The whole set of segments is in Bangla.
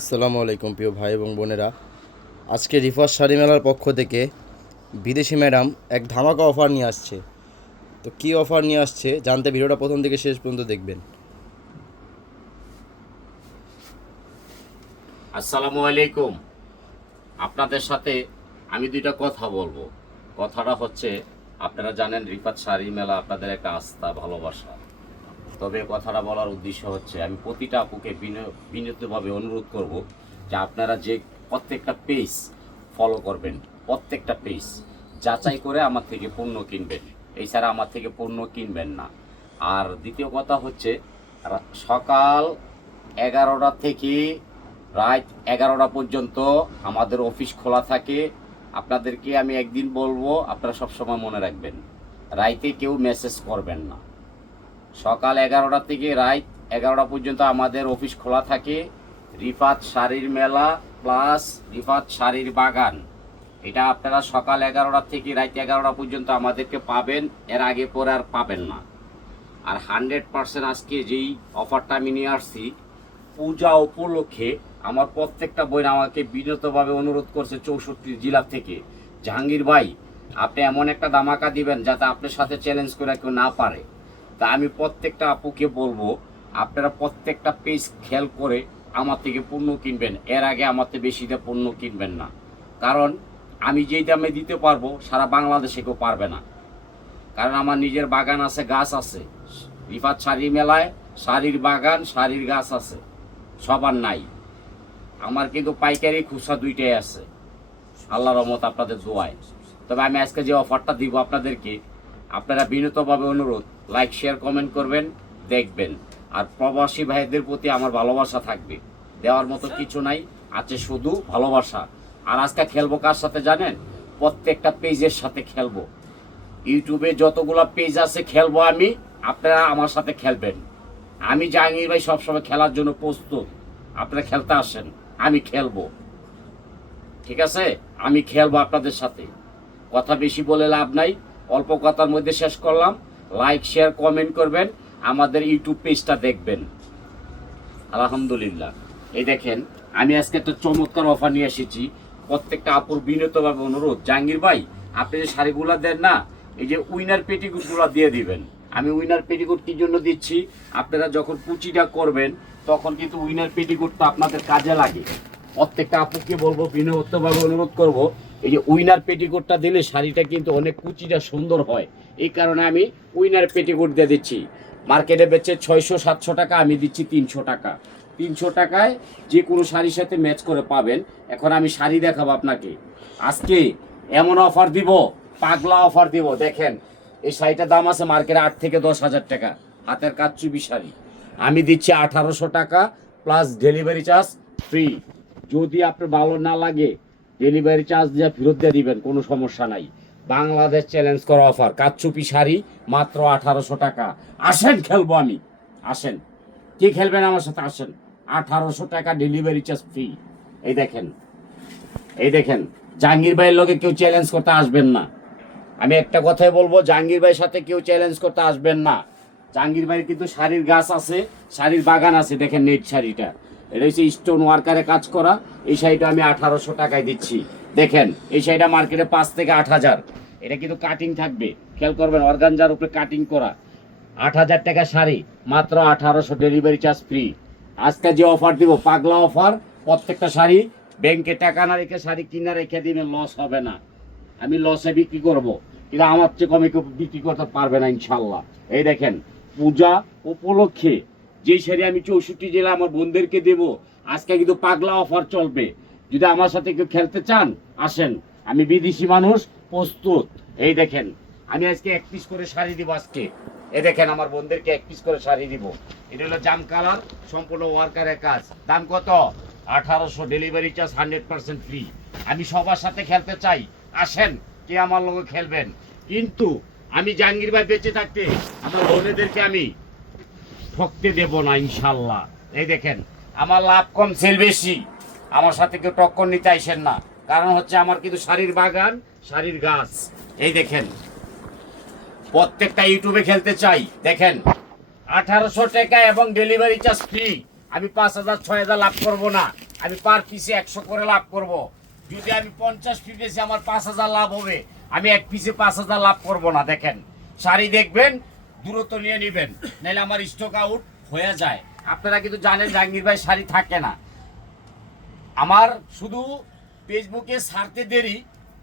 আসসালামু আলাইকুম প্রিয় ভাই এবং বোনেরা। আজকে রিফার শাড়ি মেলার পক্ষ থেকে বিদেশি ম্যাডাম এক ধামাকা অফার নিয়ে আসছে। তো কী অফার নিয়ে আসছে জানতে ভিডিওটা প্রথম থেকে শেষ পর্যন্ত দেখবেন। আসসালামু আলাইকুম। আপনাদের সাথে আমি দুইটা কথা বলবো। কথাটা হচ্ছে, আপনারা জানেন রিফাত শাড়ি মেলা আপনাদের একটা আস্থা ভালোবাসা। তবে কথাটা বলার উদ্দেশ্য হচ্ছে, আমি প্রতিটা আপুকে বিনীতভাবে অনুরোধ করব যে আপনারা যে প্রত্যেকটা পেজ ফলো করবেন, প্রত্যেকটা পেজ যাচাই করে আমার থেকে পণ্য কিনবেন। এছাড়া আমার থেকে পণ্য কিনবেন না। আর দ্বিতীয় কথা হচ্ছে, সকাল 11টা থেকে রাত 11টা পর্যন্ত আমাদের অফিস খোলা থাকে। আপনাদেরকে আমি একদিন বলবো, আপনারা সবসময় মনে রাখবেন, রাইতে কেউ মেসেজ করবেন না। সকাল 11টা থেকে রাত 11টা পর্যন্ত আমাদের অফিস খোলা থাকে। রিফাত শাড়ির মেলা প্লাস রিফাত শাড়ির বাগান, এটা আপনারা সকাল 11টা থেকে রাত 11টা পর্যন্ত আমাদেরকে পাবেন। এর আগে পরে আর পাবেন না। আর 100% আজকে যেই অফারটা আমি নিয়ে আসছি, পূজা উপলক্ষে আমার প্রত্যেকটা বোন আমাকে বিনীতভাবে অনুরোধ করছে 64 জেলা থেকে, জাহাঙ্গীর ভাই আপনি এমন একটা ধামাকা দিবেন যাতে আপনার সাথে চ্যালেঞ্জ করে কেউ না পারে। তা আমি প্রত্যেকটা আপুকে বলবো, আপনারা প্রত্যেকটা পেজ খেয়াল করে আমার থেকে পণ্য কিনবেন। এর আগে আমার থেকে বেশি দিয়ে পণ্য কিনবেন না। কারণ আমি যেই দামে দিতে পারবো সারা বাংলাদেশে কেউ পারবে না। কারণ আমার নিজের বাগান আছে, গাছ আছে। রিফাত শাড়ি মেলায় শাড়ির বাগান, শাড়ির গাছ আছে, সবার নাই। আমার কিন্তু পাইকারি খুচরা দুইটাই আছে, আল্লাহর রহমত আপনাদের দোয়ায়। তবে আমি আজকে যে অফারটা দিব আপনাদেরকে, আপনারা বিনীতভাবে অনুরোধ, লাইক শেয়ার কমেন্ট করবেন, দেখবেন। আর প্রবাসী ভাইদের প্রতি আমার ভালোবাসা থাকবে, দেওয়ার মতো কিছু নাই, আছে শুধু ভালোবাসা। আর আজকে খেলবো কার সাথে জানেন? প্রত্যেকটা পেজের সাথে খেলবো। ইউটিউবে যতগুলো পেজ আছে খেলবো আমি, আপনারা আমার সাথে খেলবেন। আমি জাহাঙ্গীর ভাই সবসময় খেলার জন্য প্রস্তুত। আপনারা খেলতে আসেন, আমি খেলবো। ঠিক আছে, আমি খেলবো আপনাদের সাথে। কথা বেশি বলে লাভ নাই, অল্প কথার মধ্যে শেষ করলাম। লাইক শেয়ার কমেন্ট করবেন, আমাদের ইউটিউব পেজটা দেখবেন। আলহামদুলিল্লাহ, এই দেখেন আমি আজকে একটা চমৎকার অফার নিয়ে এসেছি। প্রত্যেকটা আপুর বিনীতভাবে অনুরোধ, জাহাঙ্গীর ভাই আপনি যে শাড়িগুলো দেন না, এই যে উইনার পেটিকুটগুলো দিয়ে দিবেন। আমি উইনার পেটিকুট কি জন্য দিচ্ছি, আপনারা যখন কুচিটা করবেন তখন কিন্তু উইনার পেটিকুটটা আপনাদের কাজে লাগে। প্রত্যেকটা আপুকে বলবো, বিনীতভাবে অনুরোধ করব, এই যে উইনার পেটিকুটটা দিলে শাড়িটা কিন্তু অনেক কুচিটা সুন্দর হয়। এই কারণে আমি উইনার পেটিকুট দিয়ে দিচ্ছি। মার্কেটে বেচে 600-700 টাকা, আমি দিচ্ছি 300 টাকা। 300 টাকায় যে কোনো শাড়ির সাথে ম্যাচ করে পাবেন। এখন আমি শাড়ি দেখাবো আপনাকে। আজকে এমন অফার দিব, পাগলা অফার দিব। দেখেন এই শাড়িটার দাম আছে মার্কেটে 8 থেকে 10,000 টাকা, হাতের কাজ চুবি শাড়ি। আমি দিচ্ছি 1800 টাকা প্লাস ডেলিভারি চার্জ ফ্রি। যদি আপনার ভালো না লাগে ডেলিভারি চার্জ দিয়ে ফেরত দিয়ে দিবেন, কোনো সমস্যা নাই। বাংলাদেশ চ্যালেঞ্জ করা অফার, কাচ্চুপি শাড়ি মাত্র 1800 টাকা। আসেন খেলবো আমি, আসেন। কে খেলবেন আমার সাথে? আসেন। 1800 টাকা ডেলিভারি চার্জ ফ্রি। এই দেখেন, এই দেখেন, জাহাঙ্গীর ভাইয়ের লোকে কেউ চ্যালেঞ্জ করতে আসবেন না। আমি একটা কথাই বলবো, জাহাঙ্গীর ভাইয়ের সাথে কেউ চ্যালেঞ্জ করতে আসবেন না। জাহাঙ্গীর ভাইয়ের কিন্তু শাড়ির গাছ আছে, শাড়ির বাগান আছে। দেখেন নেট শাড়িটা, এটা হচ্ছে স্টোন ওয়ার্কারে কাজ করা। এই শাড়িটা আমি 1800 টাকায় দিচ্ছি। দেখেন এই শাড়িটা মার্কেটে 5 থেকে 8,000। এটা কিন্তু কাটিং থাকবে, খেয়াল করবেন, অর্গানজার উপরে কাটিং করা। 8,000 টাকা শাড়ি, মাত্র 1800 ডেলিভারি চার্জ ফ্রি। আজকে যে অফার দিব, পাগলা অফার। প্রত্যেকটা শাড়ি ব্যাংকে টাকা না রেখে শাড়ি কিনা রেখে দিবেন, লস হবে না। আমি লসে বিক্রি করব, কিন্তু আমার চেয়ে কমে কেউ বিক্রি করতে পারবে না ইনশাল্লাহ। এই দেখেন পূজা উপলক্ষে যে শাড়ি আমি 64 জেলা আমার বোনদেরকে দেব, আজকে কিন্তু পাগলা অফার চলবে। যদি আমার সাথে কেউ খেলতে চান আসেন, আমি বিদেশি মানুষ, প্রস্তুত। এই দেখেন আমি আজকে 1 পিস করে শাড়ি দিব আজকে। এই দেখেন আমার বোনদেরকে 1 পিস করে শাড়ি দিব। এটা হলো জাম কালার, সম্পূর্ণ ওয়ার্কারের কাজ। দাম কত? 1800, ডেলিভারি চার্জ 100% ফ্রি। আমি সবার সাথে খেলতে চাই, আসেন, কে আমার লগে খেলবেন। কিন্তু আমি জাহাঙ্গীর ভাই বেঁচে থাকতে আমার বোনেদেরকে আমি ঠকতে দেব না ইনশাল্লাহ। এই দেখেন আমার লাভ কম সেল বেশি, আমার সাথে কেউ টক্কর নিতে আইসেন না। কারণ হচ্ছে আমার কিন্তু শাড়ির বাগান, শাড়ির গাছ। এই দেখেন প্রত্যেকটা ইউটিউবে খেলতে চাই। দেখেন 1800 টাকা এবং ডেলিভারি চার্জ ফ্রি। আমি 5,000 6,000 লাভ করব না। আমি পার পিসে 100 করে লাভ করব। যদি আমি 50 পিস বেশি আমার 5000 লাভ হবে, আমি এক পিসে 5000 লাভ করব না। দেখেন শাড়ি দেখবেন, দূরত্ব নিয়ে নেবেন, নাহলে আমার স্টক আউট হয়ে যায়। আপনারা কিন্তু জানেন জাহাঙ্গীর ভাই শাড়ি থাকে না, আমার শুধু ফেসবুকে ছাড়তে দেরি,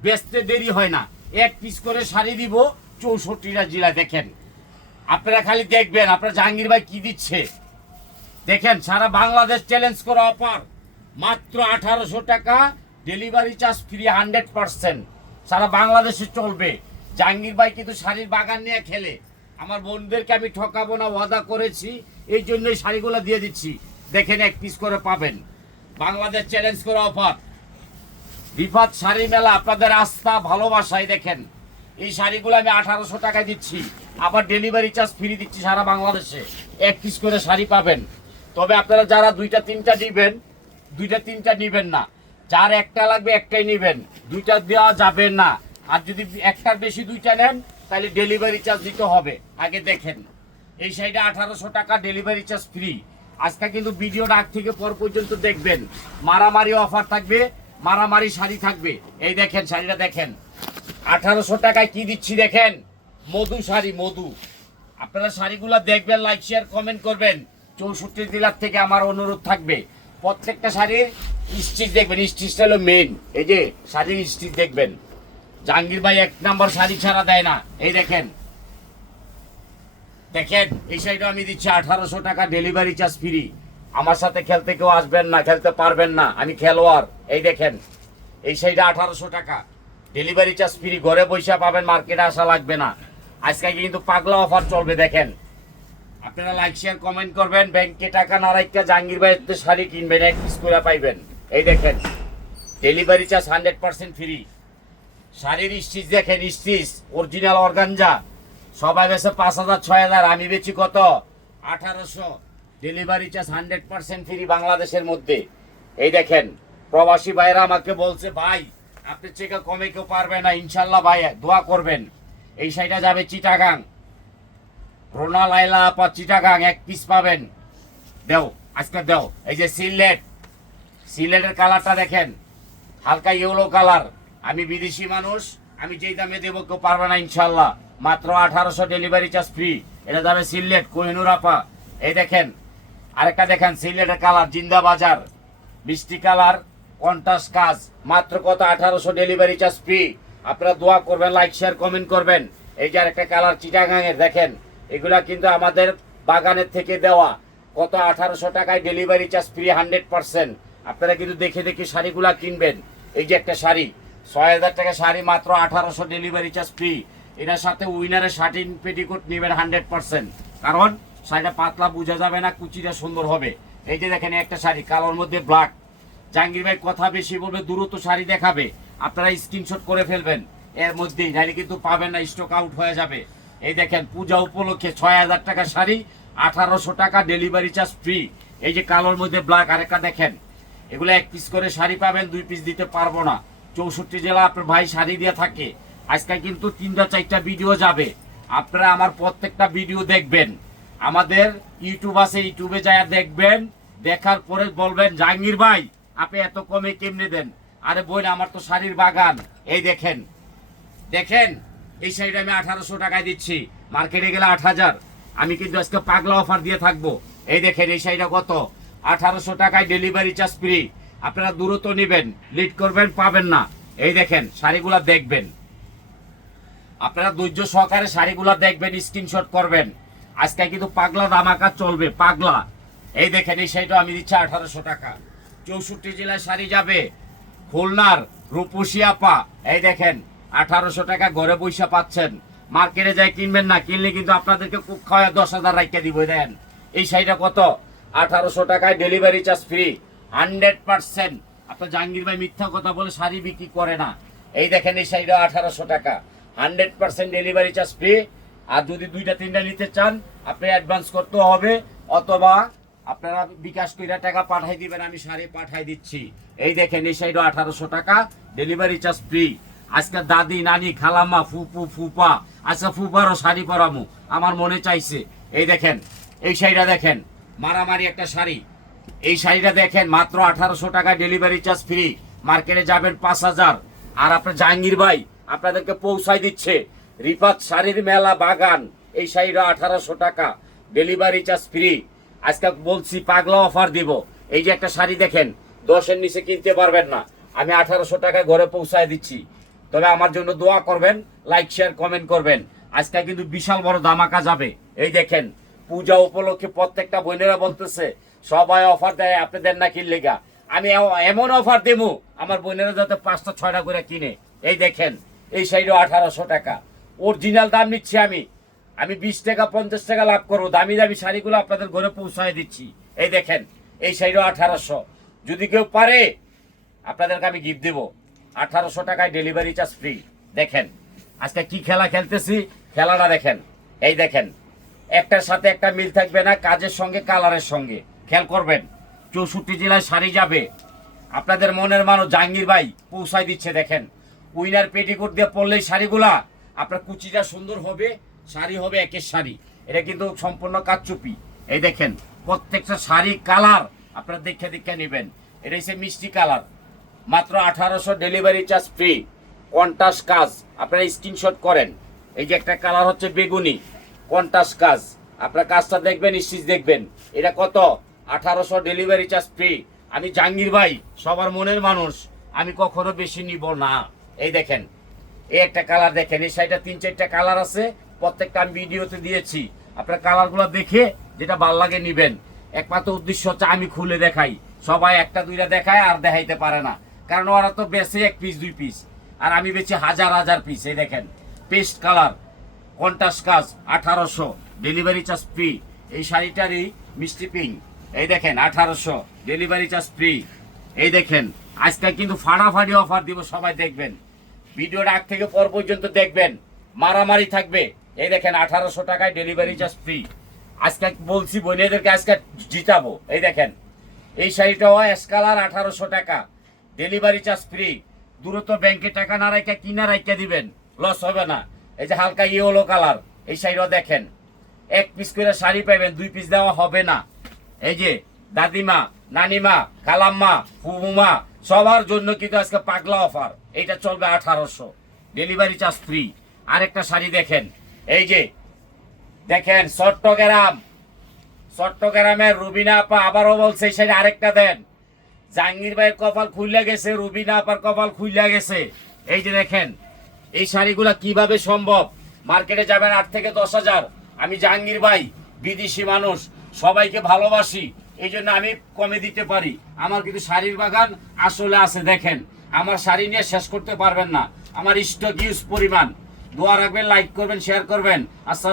বেচতে দেরি হয় না। এক পিস করে শাড়ি দিব 64টা জেলা। দেখেন আপনারা খালি দেখবেন আপনারা জাহাঙ্গীর ভাই কি দিচ্ছে। দেখেন সারা বাংলাদেশ চ্যালেঞ্জ করা অফার, মাত্র 1800 টাকা, ডেলিভারি চার্জ ফ্রি 100%। সারা বাংলাদেশে চলবে। জাহাঙ্গীর ভাই কিন্তু শাড়ির বাগান নিয়ে খেলে, আমার বোনদেরকে আমি ঠকাবো না ওয়াদা করেছি, এই জন্যই শাড়িগুলো দিয়ে দিচ্ছি। দেখেন এক পিস করে পাবেন, বাংলাদেশ চ্যালেঞ্জ করা অফার। রিফাত শাড়ি মেলা, আপনাদের আস্থা ভালোবাসায় দেখেন এই শাড়িগুলো আমি 1800 টাকায় দিচ্ছি, আবার ডেলিভারি চার্জ ফ্রি দিচ্ছি সারা বাংলাদেশে। এক পিস করে শাড়ি পাবেন। তবে আপনারা যারা দুইটা তিনটা নিবেন, দুইটা তিনটা নিবেন না, যার একটা লাগবে একটাই নিবেন, দুইটা দেওয়া যাবে না। আর যদি একটার বেশি দুইটা নেন তাহলে ডেলিভারি চার্জ দিতে হবে। আগে দেখেন এই শাড়িটা 1800 টাকা, ডেলিভারি চার্জ ফ্রি। আজকে কিন্তু ভিডিওটা আগ থেকে পর পর্যন্ত দেখবেন, মারামারি অফার থাকবে, মারামারি শাড়ি থাকবে। এই দেখেন শাড়িটা দেখেন 1800 টাকায় কি দিচ্ছি দেখেন, মধু শাড়ি, মধু। আপনারা শাড়িগুলো দেখবেন, লাইক শেয়ার কমেন্ট করবেন। 64 জেলার থেকে আমার অনুরোধ থাকবে, প্রত্যেকটা শাড়ির স্টিচ দেখবেন, স্টিচটা হলো মেন। এই যে শাড়ির স্টিচ দেখবেন, জাহাঙ্গীর ভাই এক নাম্বার শাড়ি ছাড়া দেয় না। এই দেখেন, দেখেন এই শাড়িটা আমি দিচ্ছি 1800 টাকা, ডেলিভারি চার্জ ফ্রি। আমার সাথে খেলতে কেউ আসবেন না, খেলতে পারবেন না, আমি খেলোয়াড়। এই দেখেন এই শাড়িটা 1800 টাকা, ডেলিভারি চার্জ ফ্রি, ঘরে বসে পাবেন, মার্কেটে আসা লাগবে না। আজকে কিন্তু পাগলা অফার চলবে। দেখেন আপনারা লাইক শেয়ার কমেন্ট করবেন, ব্যাংকে টাকা না রাখতে জাহাঙ্গীর ভাইয়ের শাড়ি কিনবেন, এক পিস করে পাইবেন। এই দেখেন ডেলিভারি চার্জ 100% ফ্রি। শাড়ির স্টিচ দেখেন, স্টিচ অরিজিনাল অর্গানজা। সবাই বেছে 5000 6000, আমি বেচি কত 1800। ডেলিভারি চার্জ 100% ফ্রি বাংলাদেশের মধ্যে। এই দেখেন প্রবাসী ভাইরা আমাকে বলছে ভাই আপনি চেকে কমে কেউ পারবে না, ইনশাল্লাহ ভাই দোয়া করবেন। এই শাড়িটা যাবে চিটাগাং, রোনা লাইলা আপা চিটাগাং, এক পিস পাবেন। দেও আজকে দেও। এই যে সিলেট, সিলেটের কালারটা দেখেন, হালকা ইয়েলো কালার। আমি বিদেশি মানুষ, আমি যেই দামে দেবো কেউ পারবে না ইনশাল্লাহ। মাত্র 1800, ডেলিভারি চার্জ ফ্রি। এটা যাবে সিলেট, কোহিনুর আপা। এই দেখেন আরেকটা দেখেন সিলেটের কালার, জিন্দা বাজার, মিষ্টি কালার, কন্ট্রাস্ট কাজ, মাত্র কত 1800, ডেলিভারি চার্জ ফ্রি। আপনারা দোয়া করবেন, লাইক শেয়ার কমেন্ট করবেন। এই যে আরেকটা কালার চিটাগাঙের দেখেন, এগুলা কিন্তু আমাদের বাগানের থেকে দেওয়া, কত 1800 টাকায়, ডেলিভারি চার্জ ফ্রি 100%। আপনারা কিন্তু দেখে দেখে শাড়িগুলা কিনবেন। এই যে একটা শাড়ি 6000 টাকা শাড়ি, মাত্র 1800, ডেলিভারি চার্জ ফ্রি। এটার সাথে উইনারের শার্টিন পেটিকোট নেবেন 100%, কারণ শাড়িটা পাতলা বোঝা যাবে না, কুচিটা সুন্দর হবে। এই যে দেখেন একটা শাড়ি কালোর মধ্যে ব্ল্যাক। জাহাঙ্গীর ভাই কথা বেশি বলবে, দ্রুত শাড়ি দেখাবে, আপনারা স্ক্রিনশট করে ফেলবেন এর মধ্যেই, নাহলে কিন্তু পাবেন না, স্টক আউট হয়ে যাবে। এই দেখেন পূজা উপলক্ষে 6000 টাকা শাড়ি, 1800 টাকা, ডেলিভারি চার্জ ফ্রি। এই যে কালোর মধ্যে ব্ল্যাক আরেকটা দেখেন, এগুলো এক পিস করে শাড়ি পাবেন, 2 পিস দিতে পারবো না। 64 জেলা আপনার ভাই শাড়ি দিয়ে থাকে। আজকে কিন্তু 3টা 4টা ভিডিও যাবে, আপনারা আমার প্রত্যেকটা ভিডিও দেখবেন। আমাদের ইউটিউব আছে, ইউটিউবে যায় দেখবেন, দেখার পরে বলবেন জাহাঙ্গীর ভাই আপনি এত কমে কেমনে দেন। আরে বই না, আমার তো শাড়ির বাগান। এই দেখেন, দেখেন এই শাড়িটা আমি 1800 টাকায় দিচ্ছি, মার্কেটে গেলে 8000। আমি কিন্তু আজকে পাগলা অফার দিয়ে থাকবো। এই দেখেন এই শাড়িটা কত 1800 টাকায়, ডেলিভারি চার্জ ফ্রি। আপনারা দূরত্ব নেবেন, লিড করবেন, পাবেন না। এই দেখেন শাড়িগুলা দেখবেন, আপনারা ধৈর্য সহকারে শাড়িগুলা দেখবেন, স্ক্রিনশট করবেন। আজকে কিন্তু পাগলা ধামাকা চলবে, পাগলা। এই দেখেন এই শাড়িটা আমি দিচ্ছি 1800 টাকা। 64 জেলায় শাড়ি যাবে, খুলনার রূপসী আপা। এই দেখেন 1800 টাকা, ঘরে পয়সা পাচ্ছেন। মার্কেটে যাই কিনবেন না, কিনলে কিন্তু আপনাদেরকে কুক খাওয়া 10,000 রাখতে দিব। দেন এই শাড়িটা কত 1800 টাকায়, ডেলিভারি চার্জ ফ্রি 100%। আপনার জাহাঙ্গীর ভাই মিথ্যা কথা বলে শাড়ি বিক্রি করে না। এই দেখেন এই শাড়িটা 1800 টাকা, 100% ডেলিভারি চার্জ ফ্রি। আর যদি 2টা 3টা নিতে চান আপনি অ্যাডভান্স করতে হবে, অথবা আপনারা বিকাশ কইরা টাকা পাঠাই দিবেন, আমি শাড়ি পাঠাই দিচ্ছি। এই দেখেন এই শাড়িটা 1800 টাকা, ডেলিভারি চার্জ ফ্রি। আজকে দাদি নানি খালাম্মা ফুপু ফুপা, আচ্ছা ফুপারও শাড়ি পরামু, আমার মনে চাইছে। এই দেখেন এই শাড়িটা দেখেন, মারামারি একটা শাড়ি, এই শাড়িটা দেখেন মাত্র 1800 টাকা, ডেলিভারি চার্জ ফ্রি। মার্কেটে যাবেন 5000, আর আপনার জাহাঙ্গীর ভাই আপনাদেরকে পৌঁছায় দিচ্ছে রিফাত শাড়ির মেলা বাগান। এই শাড়িটা 1800 টাকা, ডেলিভারি চার্জ ফ্রি। আজকে বলছি পাগলা অফার দিব। এই যে একটা শাড়ি দেখেন, 10-এর নিচে কিনতে পারবেন না, আমি 1800 টাকায় ঘরে পৌঁছায় দিচ্ছি। তবে আমার জন্য দোয়া করবেন, লাইক শেয়ার কমেন্ট করবেন। আজকে কিন্তু বিশাল বড় ধামাকা যাবে। এই দেখেন, পূজা উপলক্ষে প্রত্যেকটা বোনেরা বলতেছে সবাই অফার দেয়, আপনি দেন না কিনলে গা। আমি এমন অফার দেবো আমার বোনেরা যাতে 5টা 6টা করে কিনে। এই দেখেন, এই শাড়িও 1800 টাকা, অরিজিনাল দাম নিচ্ছি আমি 20 টাকা 50 টাকা লাভ করবো। দামি দামি শাড়িগুলো আপনাদের ঘরে পৌঁছায় দিচ্ছি। এই দেখেন, এই শাড়িও 1800। যদি কেউ পারে আপনাদেরকে আমি গিফট দেবো 1800 টাকায়, ডেলিভারি চার্জ ফ্রি। দেখেন আজকে কি খেলা খেলতেছি, খেলাটা দেখেন। এই দেখেন, একটার সাথে একটা মিল থাকবে না, কাজের সঙ্গে কালারের সঙ্গে। খেয়াল করবেন, 64 জেলায় শাড়ি যাবে। আপনাদের মনের মানুষ জাহাঙ্গীর ভাই পৌঁছায় দিচ্ছে। দেখেন, উইনার পেটিকোট দিয়ে পরলেই শাড়িগুলা আপনার কুচিটা সুন্দর হবে, শাড়ি হবে একের শাড়ি। এটা কিন্তু সম্পূর্ণ কারচুপি। এই দেখেন, প্রত্যেকটা শাড়ি কালার আপনারা দেখে দেখে নেবেন। এটা হচ্ছে মিষ্টি কালার, মাত্র 1800, ডেলিভারি চার্জ ফ্রি। কন্টাস কাজ, আপনারা স্ক্রিনশট করেন। এই যে একটা কালার হচ্ছে বেগুনি, কন্টাস কাজ, আপনার কাজটা দেখবেন, স্টিচ দেখবেন। এটা কত? 1800, ডেলিভারি চার্জ ফ্রি। আমি জাহাঙ্গীর ভাই সবার মনের মানুষ, আমি কখনো বেশি নিব না। এই দেখেন, এই একটা কালার দেখেন, এই শাড়িটা 3-4টা কালার আছে, প্রত্যেকটা আমি ভিডিওতে দিয়েছি। আপনার কালারগুলো দেখে যেটা ভাল লাগে নিবেন। একমাত্র উদ্দেশ্য হচ্ছে আমি খুলে দেখাই, সবাই 1টা 2টা দেখায় আর দেখাইতে পারে না, কারণ ওরা তো বেচে 1 পিস 2 পিস, আর আমি বেচি হাজার হাজার পিস। এই দেখেন, পেস্ট কালার, কন্টাস কাজ, 1800, ডেলিভারি চার্জ ফ্রি। এই শাড়িটারই মিষ্টি পিঙ্ক। এই দেখেন 1800, ডেলিভারি চার্জ ফ্রি। এই দেখেন, আজকে কিন্তু ফাটাফাটি অফার দিব, সবাই দেখবেন। ভিডিওটা আগ থেকে পর পর্যন্ত দেখবেন, মারামারি থাকবে। এই দেখেন 1800 টাকায়, ডেলিভারি চার্জ ফ্রি। আজকে বলছি বোনেদেরকে আজকে জিতাবো। এই দেখেন, এই শাড়িটাও অ্যাশ কালার, 1800 টাকা, ডেলিভারি চার্জ ফ্রি। দ্রুত ব্যাংকে টাকা না রাখা কিনা রাখা দিবেন, লস হবে না। এই যে হালকা ইয়েলো কালার, এই শাড়িটাও দেখেন, 1 পিস করে শাড়ি পাবেন, 2 পিস দেওয়া হবে না। এই যে দাদিমা, নানিমা, খালাম্মা, ফুবুমা সবার জন্য কিন্তু আজকে পাগলা অফার। এইটা চলবে 1800, ডেলিভারি চার্জ ফ্রি। আরেকটা শাড়ি দেখেন, এই যে দেখেন, চট্টগ্রামের রুবিনা আপা আবারও বলছে এই শাড়ি আরেকটা দেন। জাহাঙ্গীর ভাইয়ের কপাল খুইলা গেছে, রুবিনা আপার কপাল খুইলা গেছে। এই যে দেখেন, এই শাড়িগুলা কিভাবে সম্ভব? মার্কেটে যাবেন 8 থেকে 10,000। আমি জাহাঙ্গীর ভাই বিদেশি মানুষ, সবাইকে ভালোবাসি, এই জন্য আমি কমে দিতে পারি। আমার কিন্তু শাড়ির বাগান আসলে আছে। দেখেন, আমার শাড়ি নিয়ে শেষ করতে পারবেন না, আমার স্টক ইউজ পরিমাণ। দোয়া রাখবেন, লাইক করবেন, শেয়ার করবেন। আসসালাম।